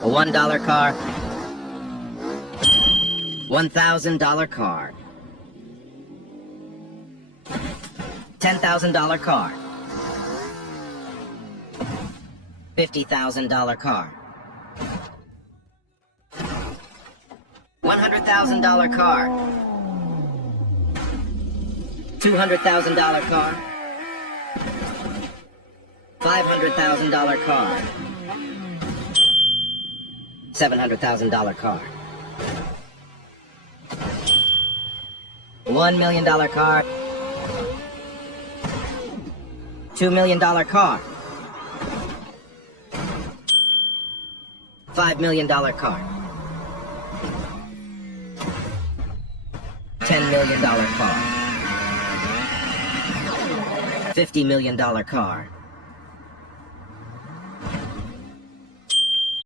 A $1 car. $1,000 car. $10,000 car. $50,000 car. $100,000 car. $200,000 car. $500,000 car. $700,000 car. $1 million car. $2 million car. $5 million car. $10 million car. $50 million car.